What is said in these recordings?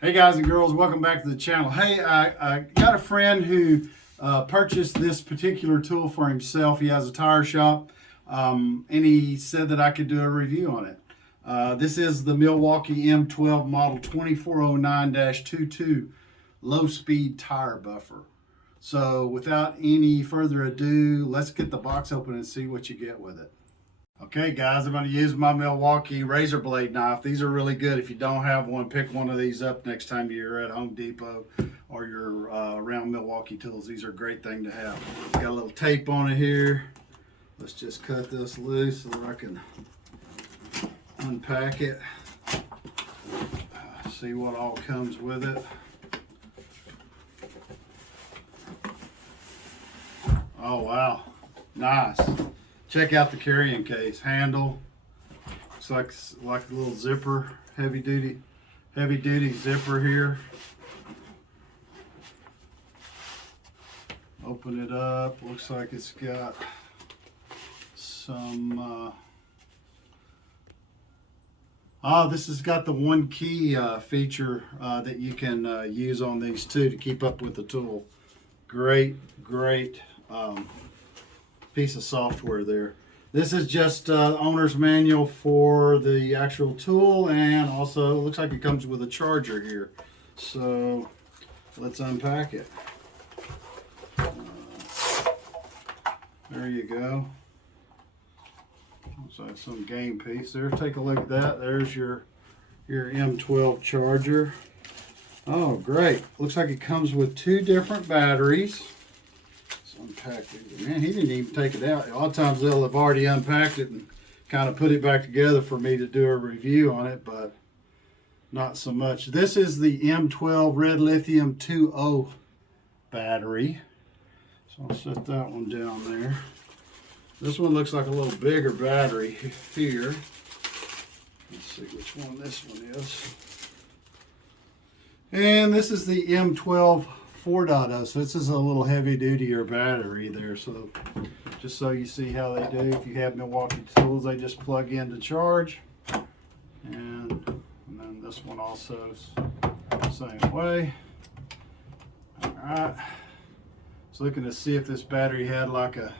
Hey guys and girls, welcome back to the channel. Hey, I got a friend who purchased this particular tool for himself. He has a tire shop, and he said that I could do a review on it. This is the Milwaukee M12 model 2409-22 low-speed tire buffer. So without any further ado, let's get the box open and see what you get with it. Okay guys, I'm going to use my Milwaukee Razor blade knife. These are really good. If you don't have one, pick one of these up next time you're at Home Depot or you're around Milwaukee Tools. These are a great thing to have. Got a little tape on it here. Let's just cut this loose so that I can unpack it. See what all comes with it. Oh wow, nice. Check out the carrying case. Handle. Looks like a little zipper, heavy duty zipper here. Open it up. Looks like it's got some. This has got the one key feature that you can use on these too to keep up with the tool. Great. Piece of software there. This is just owner's manual for the actual tool, and also it looks like it comes with a charger here. So let's unpack it. There you go. Looks like some game piece there. Take a look at that. There's your M12 charger. Oh great. Looks like it comes with two different batteries. Unpacked it. Man, he didn't even take it out. A lot of times they'll have already unpacked it and kind of put it back together for me to do a review on it, but not so much. This is the M12 Red Lithium 2.0 battery. So I'll set that one down there. This one looks like a little bigger battery here. Let's see which one this one is. And this is the M12 4.0, so this is a little heavy dutier battery there. So just so you see how they do, if you have Milwaukee Tools, they just plug in to charge, and then this one also is the same way. All right, so looking to see if this battery had like a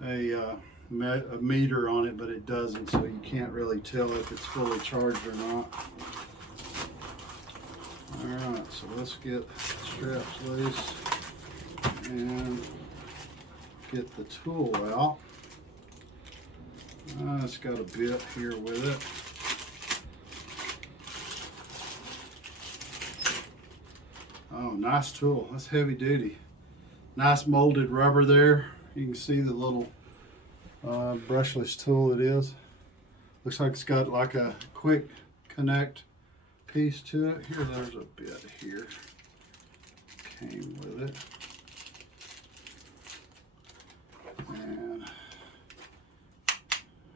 meter on it, but it doesn't, so you can't really tell if it's fully charged or not. Alright, so let's get the straps loose and get the tool out. It's got a bit here with it. Oh, nice tool. That's heavy duty. Nice molded rubber there. You can see the little brushless tool it is. Looks like it's got like a quick connect piece to it. Here, there's a bit here. Came with it. And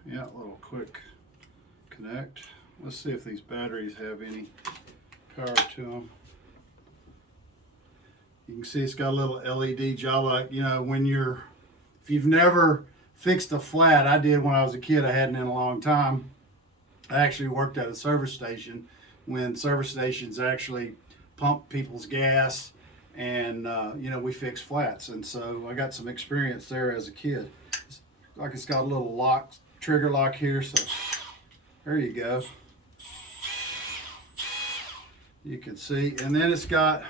yeah, a little quick connect. Let's see if these batteries have any power to them. You can see it's got a little LED jaw, like, you know, if you've never fixed a flat, I did when I was a kid, I hadn't in a long time. I actually worked at a service station when service stations actually pump people's gas, and you know, we fix flats, and so I got some experience there as a kid. Like it's got a little lock, trigger lock here, so there you go. You can see, and then it's got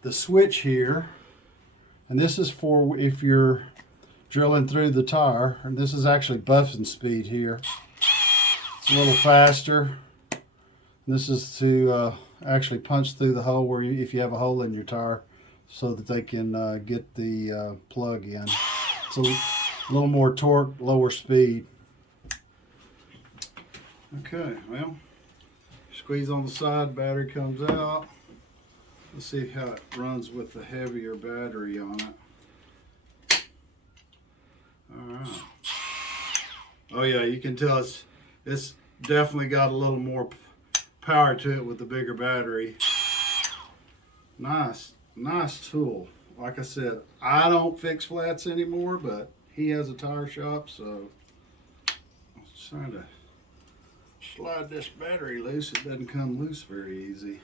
the switch here, and this is for if you're drilling through the tire, and this is actually buffing speed here. It's a little faster. This is to actually punch through the hole where if you have a hole in your tire, so that they can get the plug in. So a little more torque, lower speed. Okay, well, squeeze on the side, battery comes out. Let's see how it runs with the heavier battery on it. All right. Oh yeah, you can tell it's definitely got a little more power to it with the bigger battery. Nice tool. Like I said, I don't fix flats anymore, but he has a tire shop, so I was trying to slide this battery loose. It doesn't come loose very easy.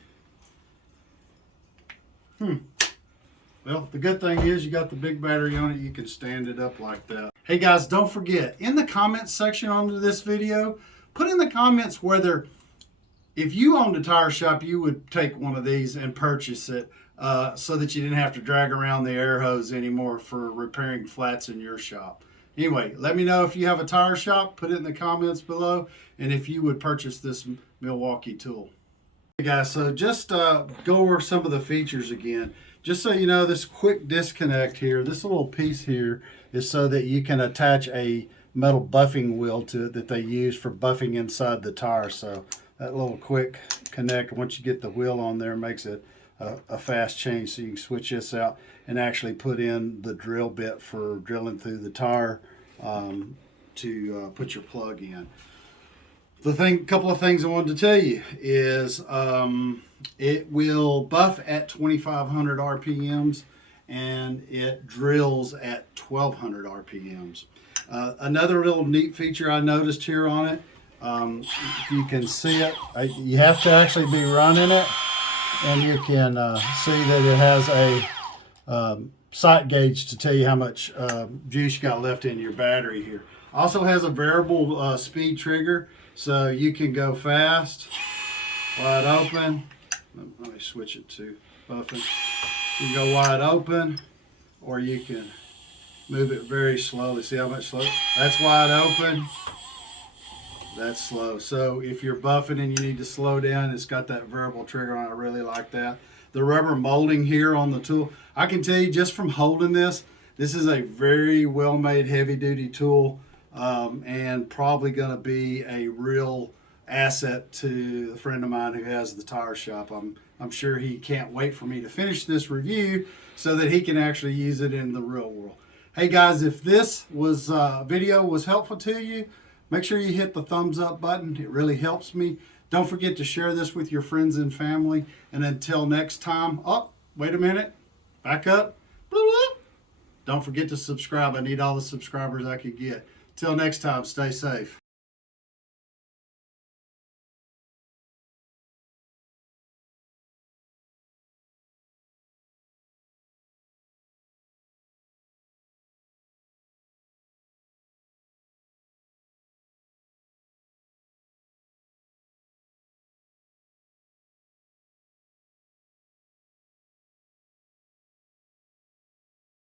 Well, the good thing is you got the big battery on it. You can stand it up like that. Hey guys, don't forget, in the comments section under this video, put in the comments whether, if you owned a tire shop, you would take one of these and purchase it so that you didn't have to drag around the air hose anymore for repairing flats in your shop. Anyway, let me know if you have a tire shop. Put it in the comments below, and if you would purchase this Milwaukee tool. Hey guys, so just go over some of the features again. Just so you know, this quick disconnect here, this little piece here is so that you can attach a metal buffing wheel to it that they use for buffing inside the tire. So that little quick connect, once you get the wheel on there, makes it a fast change, so you can switch this out and actually put in the drill bit for drilling through the tire to put your plug in. Couple of things I wanted to tell you is it will buff at 2,500 RPMs and it drills at 1,200 RPMs. Another little neat feature I noticed here on it, if you can see it, you have to actually be running it, and you can see that it has a sight gauge to tell you how much juice you got left in your battery here. Also has a variable speed trigger, so you can go fast, wide open. Let me switch it to buffing. You can go wide open, or you can move it very slowly. See how much slow? That's wide open. That's slow. So if you're buffing and you need to slow down, it's got that variable trigger on it. I really like that. The rubber molding here on the tool, I can tell you just from holding this, this is a very well made heavy duty tool, and probably going to be a real asset to a friend of mine who has the tire shop. I'm sure he can't wait for me to finish this review so that he can actually use it in the real world. Hey guys, if this video was helpful to you, make sure you hit the thumbs up button. It really helps me. Don't forget to share this with your friends and family. And until next time, wait a minute, back up. Don't forget to subscribe. I need all the subscribers I could get. Till next time, stay safe.